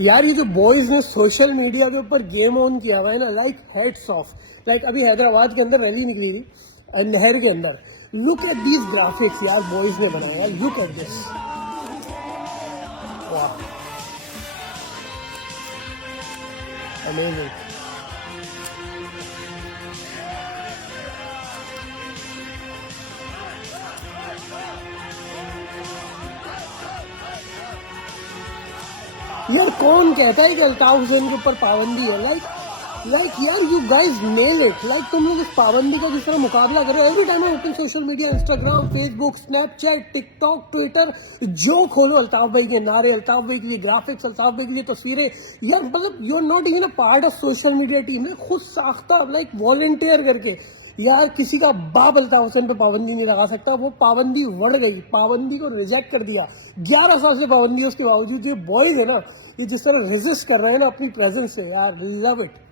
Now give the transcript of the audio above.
यार ये जो बॉयज ने सोशल मीडिया के ऊपर गेम ऑन किया हुआ है ना, लाइक हेड्स ऑफ। लाइक अभी हैदराबाद के अंदर रैली निकली थी नहर के अंदर, लुक एट दीज ग्राफिक्स यार बॉयज ने बनाया, लुक एट दिस, वाह अमेजिंग। यार कौन कहता है कि अल्ताफ के ऊपर पाबंदी है? लाइक यार you guys nail it. Like तुम लोग इस पाबंदी का जिस तरह मुकाबला कर रहे हो, every time I open social media, Instagram, Facebook, Snapchat, TikTok, Twitter, जो खोलो अल्ताफ भाई के नारे, अल्ताफ भाई के लिए ग्राफिक्स, अल्ताफ भाई के लिए तस्वीरें। यार मतलब you are not even a part of social media team है, खुद साख्ता लाइक वॉलंटियर करके। यार किसी का बाप अल्ताफ हुसैन पे पाबंदी नहीं लगा सकता, वो पाबंदी बढ़ गई, पाबंदी को रिजेक्ट कर दिया। 11 साल से पाबंदी है, उसके बावजूद ये बॉयज है ना, ये जिस तरह रेजिस्ट कर रहे हैं ना अपनी प्रेजेंस से, यार लव इट।